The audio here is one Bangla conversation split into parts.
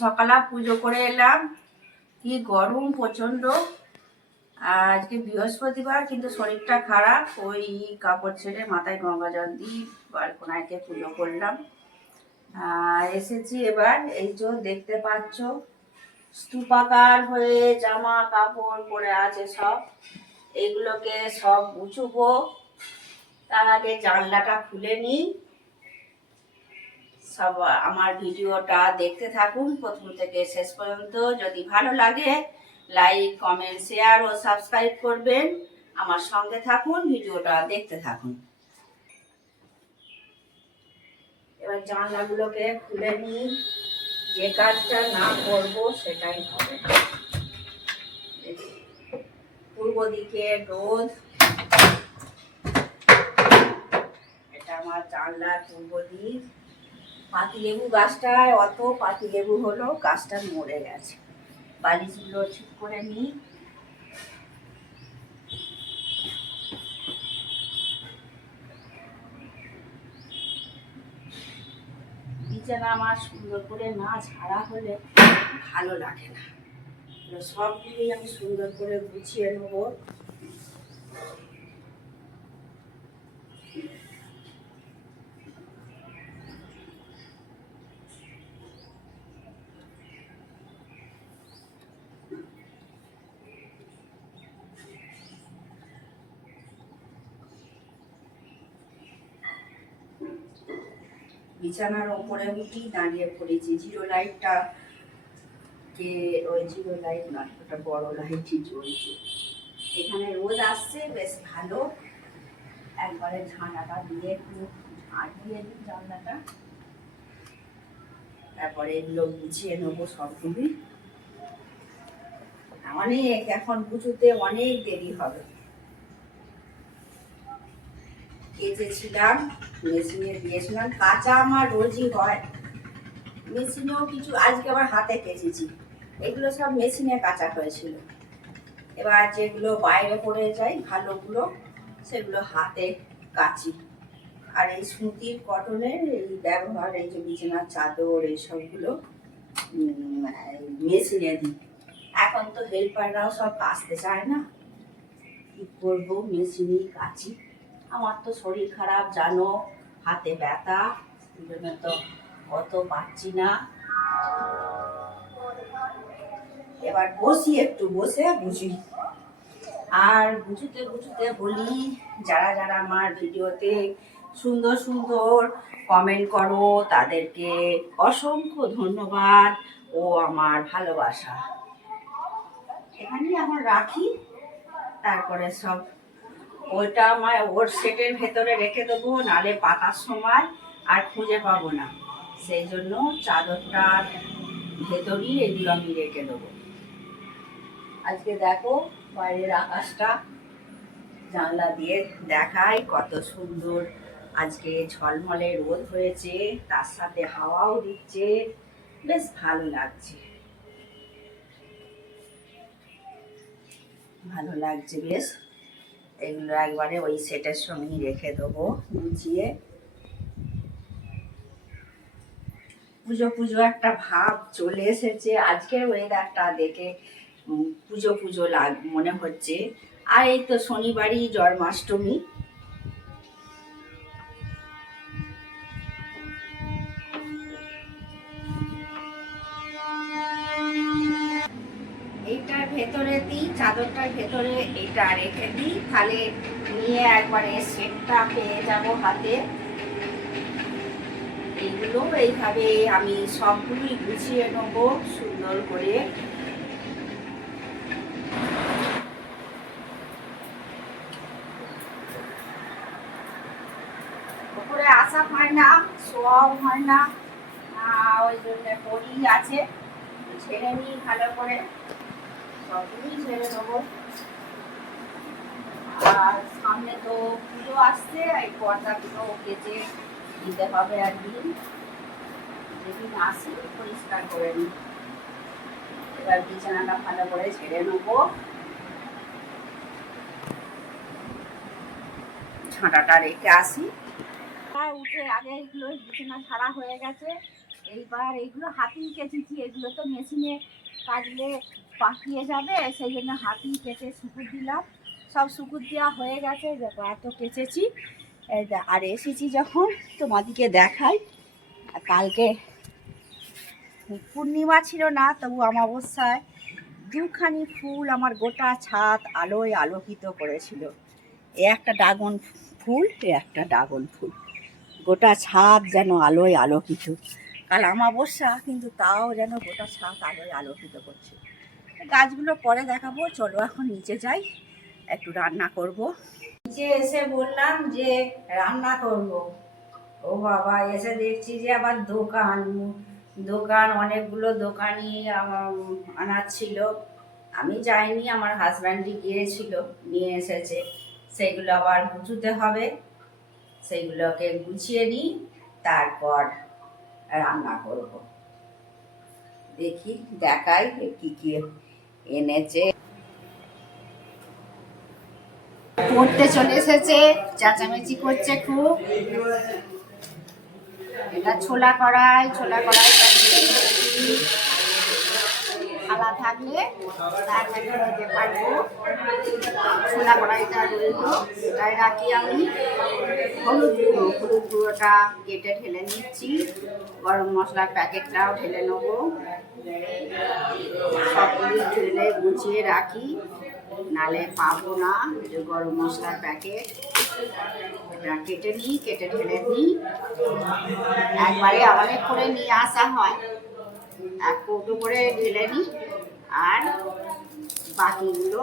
সকালে পুজো করে এলাম। কি গরম প্রচণ্ড আজকে বৃহস্পতিবার, কিন্তু শরীরটা খারাপ। ওই কাপড় ছেড়ে মাথায় গঙ্গা জল দিয়ে বালকোনাকে পুজো করলাম। এসেছি এবার, এই যে দেখতে পাচ্ছ, স্তূপাকার হয়ে জামা কাপড় পরে আছে সব। এইগুলোকে সব গুছবো। তার আগে জানলাটা খুলে নিই। সব আমার ভিডিওটা দেখতে থাকুন প্রথম থেকে শেষ পর্যন্ত। যদি ভালো লাগে লাইক কমেন্ট শেয়ার ও সাবস্ক্রাইব করবেন। আমার সঙ্গে থাকুন, ভিডিওটা দেখতে থাকুন। এবার জানলাগুলোকে খুলে নিই। যে কাজটা না করব, সেটাই হবে। পূর্ব দিকে রোদ। এটা আমার জানলার পূর্ব দিক। পাতিলেবু গাছটায়, অত পাতিলেবু হলো গাছটা মরে গেছে। বালিশগুলো ঠিক করে নিই। বিছানা আমার সুন্দর করে না ঝাড়া হলে ভালো লাগে না। সবগুলোই আমি সুন্দর করে গুছিয়ে নেব। বিছানার ওপরে উঠি, দাঁড়িয়ে পড়েছি। জিরো লাইটটা কে ওই জিরো লাইট নয়, ওটা বড় লাইটই জ্বলছে। এখানে রোদ আসছে, বেশ ভালো। একবারে ঝাঁটাটা দিয়ে একটু ঝাঁট দিয়ে দিই জানলাটা। তারপরে এগুলো গুছিয়ে নেব সবগুলি। অনেক, এখন পুজোতে অনেক দেরি হবে। কেচেছিলাম মেশিনে দিয়েছিলাম কাঁচা আমার রোজই হয়। মেশিনেও কিছু, আজকে আবার হাতে কেচেছি। এগুলো সব মেশিনে কাঁচা হয়েছিল। এবার যেগুলো বাইরে পড়ে যায়, ভালোগুলো, সেগুলো হাতে কাচি। আর এই সুতির কটনের এই ব্যবহার, এই যে বিছানার চাদর এইসবগুলো মেশিনে দিই। এখন তো হেল্পাররাও সব কাচতে চায় না। কি করব? মেশিনেই কাচি। আমার তো শরীর খারাপ, জানো, হাতে ব্যথা জন্য তো অত পাচ্ছি না। এবার বসি একটু, বসে বুঝি। আর বুঝতে বুঝতে বলি, যারা যারা আমার ভিডিওতে সুন্দর সুন্দর কমেন্ট করো, তাদেরকে অসংখ্য ধন্যবাদ ও আমার ভালোবাসা। এখানেই এখন রাখি, তারপরে সব ওইটা আমার ওর সেটের ভেতরে রেখে দেবো, নালে পাতার সময় আর খুঁজে পাবো না। সেই জন্য চাদরটার ভেতরই এগুলো আমি রেখে দেবো। আজকে দেখো বাইরের আকাশটা, জানলা দিয়ে দেখায় কত সুন্দর। আজকে ঝলমলে রোদ হয়েছে, তার সাথে হাওয়াও দিচ্ছে, বেশ ভালো লাগছে। ভালো লাগছে, বেশ। এগুলো একবারে ওই সেটের সঙ্গেই রেখে দেবো, গুছিয়ে। পুজো পুজো একটা ভাব চলে এসেছে। আজকের ওয়েদারটা দেখে পুজো পুজো লাগ, মনে হচ্ছে। আর এই তো শনিবারই জন্মাষ্টমী এইটার ভেতরে দিই চাদরটার ভেতরে এটা রেখে দিই, তাহলে নিয়ে একবারে সেটটা পেয়ে যাব হাতে। এইগুলো এইভাবে আমি সবগুলোই গুছিয়ে নেব সুন্দর করে। হয় না হয় না ওই জন্য আছে। ছেড়ে নিই ভালো করে। আর সামনে তো পুজো আসছে এই পর্দাগুলো কেচে দিতে হবে একদিন যেদিন আসি পরিষ্কার করে নিই এবার বিছানাটা ভালো করে ছেড়ে নেব ঝাঁটাটা রেখে আসি উঠে আগে এগুলো বিছানা ছাড়া হয়ে গেছে। এইবার এইগুলো হাতেই কেটেছি এগুলো তো মেশিনে কাটলে পাকিয়ে যাবে, সেই জন্য হাতেই কেটে শুকুর দিলাম। সব শুকুর দেওয়া হয়ে গেছে, দেখো এত কেচেছি। আর এসেছি যখন তোমাদিকে দেখাই কালকে পূর্ণিমা ছিল না, তবু অমাবস্যায় দুখানি ফুল আমার গোটা ছাদ আলোয় আলোকিত করেছিল। এ একটা ড্রাগন ফুল, এ একটা ড্রাগন ফুল। গোটা ছাদ যেন আলোয় আলোকিত। কাল অমাবস্যা, কিন্তু তাও যেন গোটা ছাদ আলোয় আলোকিত করছে। গাছগুলো পরে দেখাবো। চলো এখন নিচে যাই, একটু রান্না করব। নিচে এসে বললাম যে রান্না করব। ও বাবা, এসে দেখছি যে আবার দোকান। দোকান, অনেকগুলো দোকানই আনার ছিল। আমি যাইনি, আমার হাজব্যান্ডই গিয়েছিল, নিয়ে এসেছে। সেগুলো আবার গুছুতে হবে। সেইগুলোকে গুছিয়ে নিই, তারপর রান্না করব। দেখি, দেখাই কি কি এনেছে। পড়তে চলে এসেছে চাচামেচি করছে খুব। এটা ছোলা করাই ছোলা কড়াই। থালা থাকলে তাড়াতাড়ি নিতে পারব ছোলা কড়াইটা রইল এটাই রাখি আমি। হলুদ গুঁড়ো, হলুদ গুঁড়োটা কেটে ঢেলে নিচ্ছি। গরম মশলার প্যাকেটটাও ঢেলে নেব। সবগুলো ঢেলে গুছিয়ে রাখি। নালে পাবো না যে গরম মশলার প্যাকেট। এটা কেটে নিই, কেটে ঢেলে নিই। একবারে অনেক করে নিয়ে আসা হয়। এক কৌটো করে ঢেলে নিই আর বাকিগুলো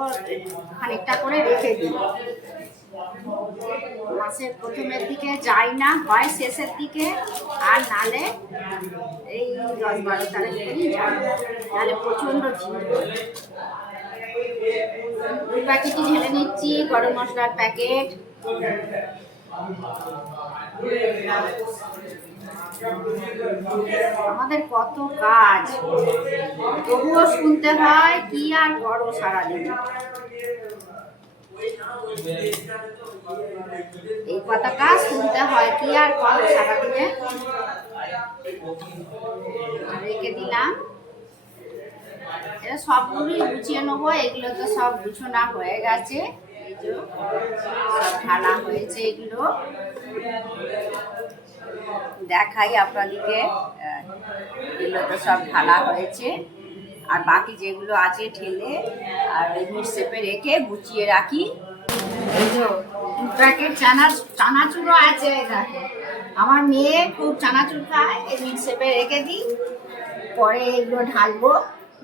খানিকটা করে রেখে দিই। মাসের প্রথমের দিকে যাই না, হয় শেষের দিকে, আর নালে এই দশ বারো তারিখেই যাই। নাহলে প্রচণ্ড। দুই প্যাকেটই ঢেলে নিচ্ছি, গরম মশলার প্যাকেট। আমাদের কত কাজ। তবুও শুনতে হয়, কি আর করো সারাদিন? এই কথা কাজ শুনতে হয়, কি আর করো সারাদিনে? রেখে দিলাম। এটা সবগুলোই গুছিয়ে নেব, এগুলো তো সব গুছানো হয়ে গেছে। এই যে হয়েছে এগুলো। দেখাই আপনাদেরকে। এগুলো তো সব ঢালা হয়েছে। আর বাকি যেগুলো আছে ঠেলে আর ওই মিটসেপে রেখে গুছিয়ে রাখি। দু প্যাকেট চানা চানাচুরও আছে আমার মেয়ে খুব চানাচুর খায়, এই মিটসেপে রেখে দিই। পরে এগুলো ঢালবো।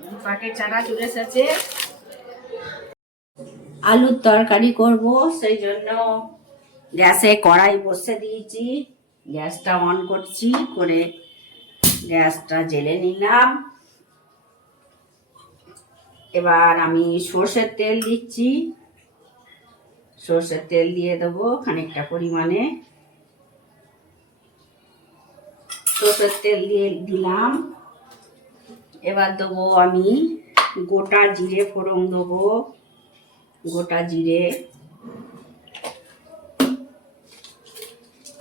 দু প্যাকেট চানাচুর এসেছে। আলুর তরকারি করব, সেই জন্য গ্যাসে কড়াই বসে দিয়েছি। গ্যাসটা অন করছি, করে গ্যাসটা জেলে নিলাম। এবার আমি সর্ষের তেল দিচ্ছি। সর্ষের তেল দিয়ে দেবো খানিকটা পরিমাণে। সর্ষের তেল দিয়ে দিলাম। এবার দেবো আমি গোটা জিরে ফোড়ন দেবো। গোটা জিরে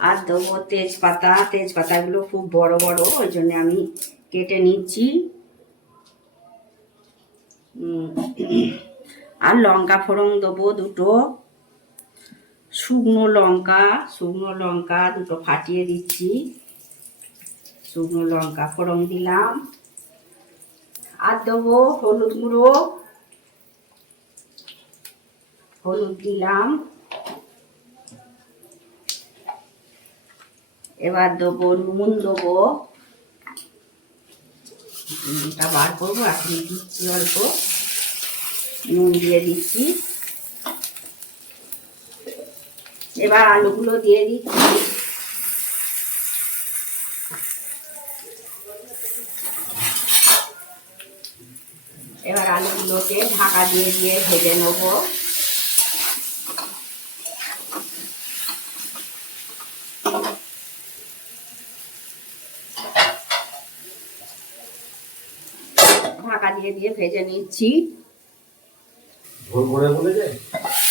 আর দেবো তেজপাতা। তেজপাতাগুলো খুব বড় বড়, ওই জন্য আমি কেটে নিচ্ছি। আর লঙ্কা ফোড়ন দেবো দুটো। শুকনো লঙ্কা শুকনো লঙ্কা দুটো ফাটিয়ে দিচ্ছি। শুকনো লঙ্কা ফোড়ন দিলাম। আর দেবো হলুদ গুঁড়ো। হলুদ দিলাম। এবার দেবো, নুন দেবো। নুনটা বার করব, এখন দিচ্ছি অল্প নুন দিয়ে দিচ্ছি। এবার আলুগুলো দিয়ে দিচ্ছি। এবার আলুগুলোকে ঢাকা দিয়ে দিয়ে ভেজে নেব। ঢাকা দিয়ে ভেজে নিচ্ছি।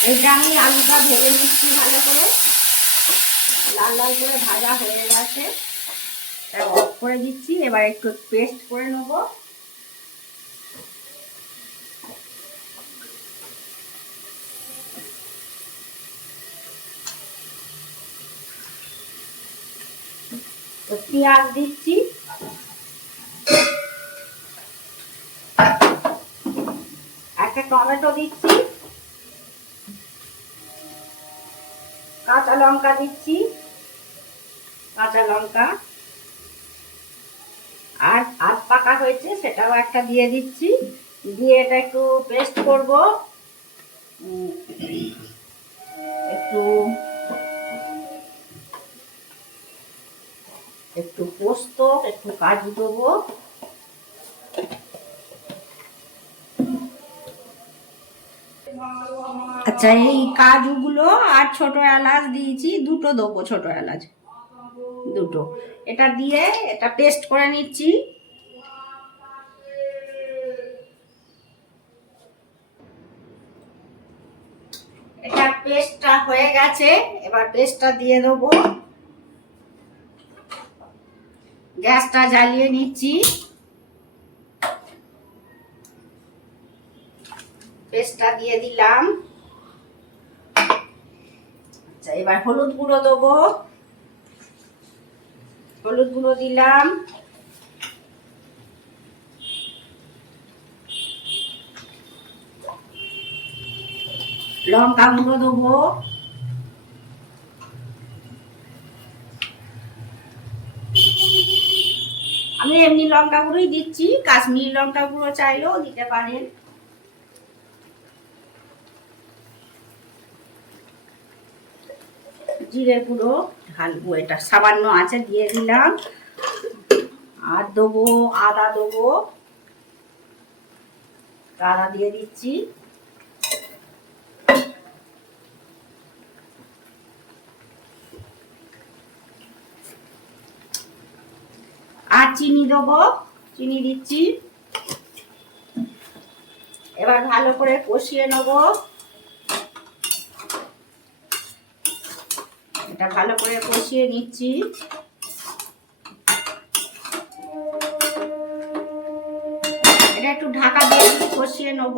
এইটা আমি আলুটা ভেজে নিচ্ছি ভালো করে। লাল লাল করে ভাজা হয়ে গেছে। এবার করে দিচ্ছি এবার একটু পেস্ট করে নেব। পেঁয়াজ দিচ্ছি। একটা টমেটো দিচ্ছি। কাঁচা লঙ্কা দিচ্ছি। কাঁচা লঙ্কা। আর হাত পাকা হয়েছে, সেটাও একটা দিয়ে দিচ্ছি। দিয়ে এটা একটু পেস্ট করব। একটু একটু পোস্ত, একটু কাজু দেবো। আচ্ছা এই কাজুগুলো আর ছোট এলাচ দিয়েছি, দুটো দেবো ছোট এলাচ। দুটো। এটা দিয়ে এটা পেস্ট করে নিচ্ছি। এটা পেস্টটা হয়ে গেছে, এবার পেস্টটা দিয়ে দেবো। গ্যাসটা জ্বালিয়ে নিচ্ছি। পেস্টটা দিয়ে দিলাম আচ্ছা এবার হলুদ গুঁড়ো দেবো। হলুদ গুঁড়ো দিলাম। লঙ্কা গুঁড়ো দেবো। আমি এমনি লঙ্কা গুঁড়োই দিচ্ছি, কাশ্মীরি লঙ্কা গুঁড়ো চাইলেও দিতে পারেন। জিরে গুঁড়ো ঢালবো এটা সামান্য আছে, দিয়ে দিলাম। আর দেবো, আদা দেবো। আদা দিয়ে দিচ্ছি। আর চিনি দেবো, চিনি দিচ্ছি। এবার ভালো করে কষিয়ে নেব। এটা ভালো করে কষিয়ে নিচ্ছি। এটা একটু ঢাকা দিয়ে কষিয়ে নেব।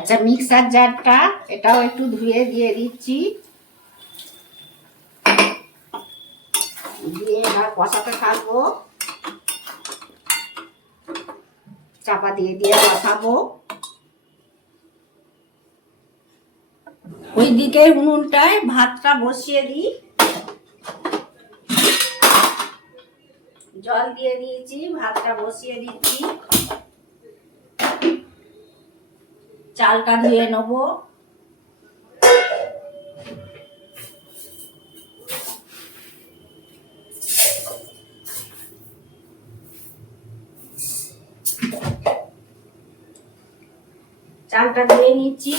আচ্ছা মিক্সার জারটা এটাও একটু ধুয়ে দিয়ে দিচ্ছি। দিয়ে কষাতে থাকব। চাপা দিয়ে দিয়ে কষাবো। ওই দিকে উনুনটায় ভাতটা বসিয়ে দিই। জল দিয়ে দিয়েছি, ভাতটা বসিয়ে দিচ্ছি। চালটা ধুয়ে নেব। চালটা ধুয়ে নিচ্ছি।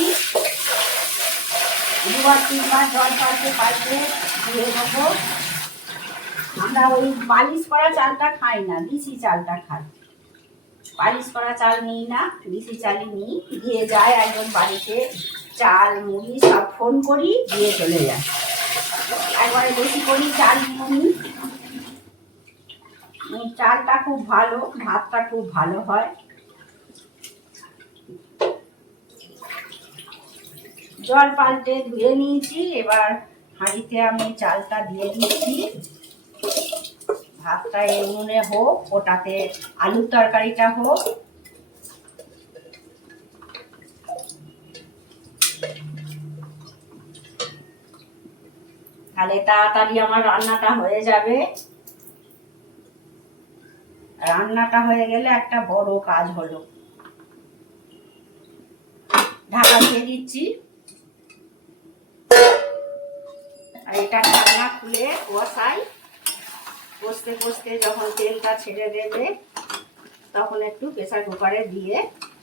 দুবার, তিনবার জল পাল্টে পাল্টে ধুয়ে নেব। আমরা ওই পালিশ করা চালটা খাই না দিশি চালটা খাই। পালিশ করা চাল নিই না দিশি চালই নিই। দিয়ে যায় একজন বাড়িতে, চাল, মুড়ি সব ফোন করি, দিয়ে চলে যায় একবারে বেশি করি চাল, মুড়ি। চালটা খুব ভালো, ভাতটা খুব ভালো হয়। জল পাল্টে ধুয়ে নিয়েছি, এবার হাঁড়িতে আমি চালটা দিয়ে দিচ্ছি। ভাতটা এই উনুনে হোক, ওটাতে আলুর তরকারিটা হোক। তাহলে তাড়াতাড়ি আমার রান্নাটা হয়ে যাবে। রান্নাটা হয়ে গেলে একটা বড় কাজ হলো। ঢাকা দিয়ে দিচ্ছি। এটা ঢাকনা খুলে কষাই কষতে কষতে যখন তেলটা ছেড়ে দেবে, তখন একটু প্রেসার কুকারে দিয়ে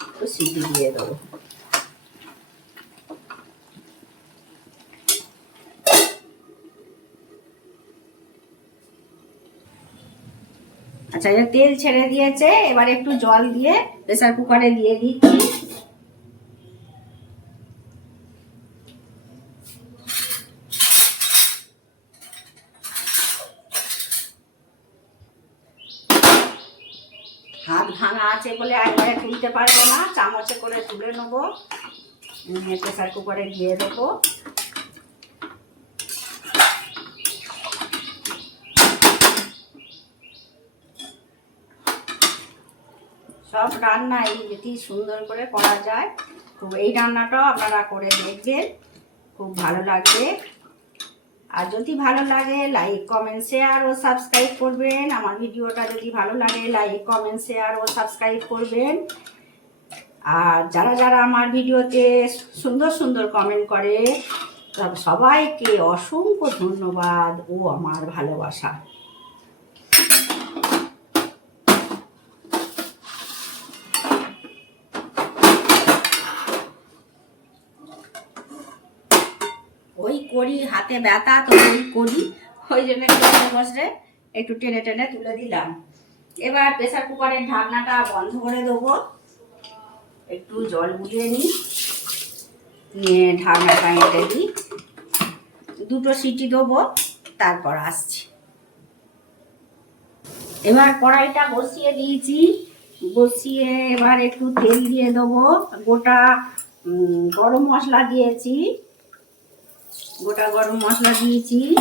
একটু সিটি দিয়ে দেবো। আচ্ছা তেল ছেড়ে দিয়েছে, এবার একটু জল দিয়ে প্রেসার কুকারে দিয়ে দিচ্ছি হাত বলে একবারে তুলতে পারব না। চামচে করে তুলে নেব। প্রেসার কুকারে দিয়ে দেবো। সব রান্না এই যদি সুন্দর করে করা যায় খুব এই রান্নাটাও আপনারা করে দেখবেন। খুব ভালো লাগবে। আর যদি ভালো লাগে লাইক কমেন্ট শেয়ার ও সাবস্ক্রাইব করবেন। আমার ভিডিওটা যদি ভালো লাগে লাইক কমেন্ট শেয়ার ও সাবস্ক্রাইব করবেন। আর যারা যারা আমার ভিডিওতে সুন্দর সুন্দর কমেন্ট করে, সব সবাইকে অসংখ্য ধন্যবাদ ও আমার ভালোবাসা ওই করি হাতে ব্যথা তো করি। ওই জন্য বসে বসে একটু টেনে টেনে তুলে দিলাম। এবার প্রেসার কুকারের ঢাকনাটা বন্ধ করে দেবো। একটু জল গুলিয়ে নিই। নিয়ে ঢাকনাটা এঁটে দিই। দুটো সিটি দেবো, তারপর আসছি। এবার কড়াইটা বসিয়ে দিয়েছি। বসিয়ে এবার একটু তেল দিয়ে দেবো। গোটা গরম মশলা দিয়েছি। গোটা গরম মশলা দিয়েছি।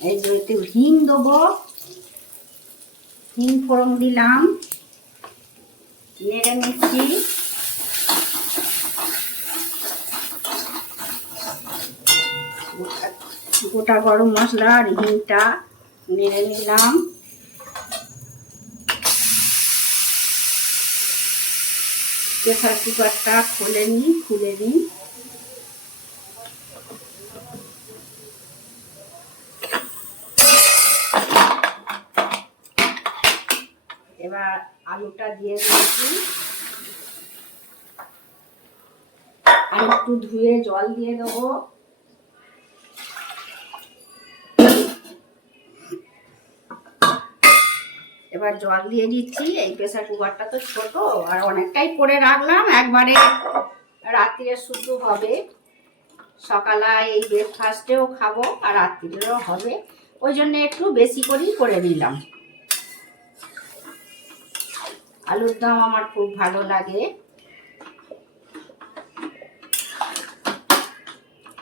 এই একটু হিং দেবো। হিং ফোড়ন দিলাম। নেড়ে নিচ্ছি। গোটা- গোটা গরম মশলা আর হিংটা নেড়ে নিলাম। প্রেসার কুকারটা খুলে নিই খুলে নিই। এবার আলুটা দিয়ে দিয়েছি আর একটু ধুয়ে জল দিয়ে দেবো। এবার জল দিয়ে দিচ্ছি। এই প্রেসার কুকারটা তো ছোট, আর অনেকটাই করে রাখলাম। একবারে রাত্রিরে শুদ্ধ হবে। সকালে এই ব্রেকফাস্টেও খাব, আর রাত্রিরেও হবে। ওই জন্য একটু বেশি করেই করে নিলাম। আলুর দম আমার খুব ভালো লাগে।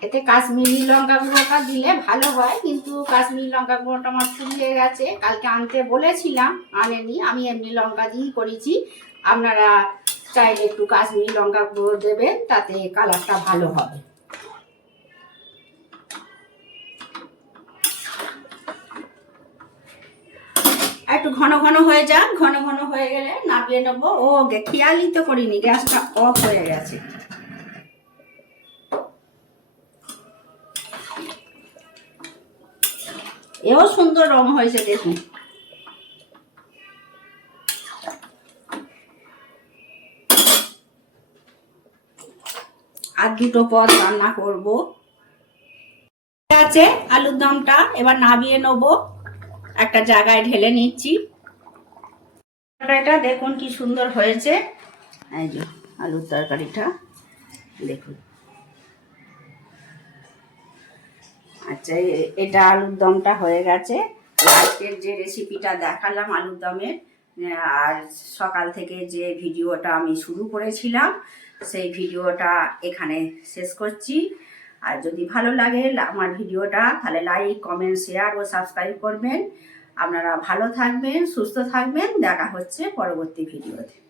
এতে কাশ্মীরি লঙ্কা গুঁড়োটা দিলে ভালো হয়, কিন্তু কাশ্মীরি লঙ্কা গুঁড়োটা আমার ফুরিয়ে গেছে। কালকে আনতে বলেছিলাম, আনেনি, আমি এমনি লঙ্কা দিয়েই করেছি। আপনারা চাইলে একটু কাশ্মীরি লঙ্কা গুঁড়ো দেবেন, তাতে কালারটা ভালো হবে। একটু ঘন ঘন হয়ে যাক, ঘন ঘন হয়ে গেলে নামিয়ে নেব। ও খেয়ালই তো করিনি, গ্যাসটা অফ হয়ে গেছে। এও সুন্দর রং হয়েছে, দেখুন। আর দুটো পদ রান্না করব। আছে আলুর দমটা, এবার নামিয়ে নেব। একটা জায়গায় ঢেলে নিচ্ছি। তরকারিটা দেখুন কি সুন্দর হয়েছে। এই যে আলুর তরকারিটা, দেখুন। আচ্ছা এটা আলুর দমটা হয়ে গেছে। আজকের যে রেসিপিটা দেখালাম আলুর দমের আর সকাল থেকে যে ভিডিওটা আমি শুরু করেছিলাম, সেই ভিডিওটা এখানে শেষ করছি। আর যদি ভালো লাগে আমার ভিডিওটা, তাহলে লাইক কমেন্ট শেয়ার ও সাবস্ক্রাইব করবেন। আপনারা ভালো থাকবেন, সুস্থ থাকবেন। দেখা হচ্ছে পরবর্তী ভিডিওতে।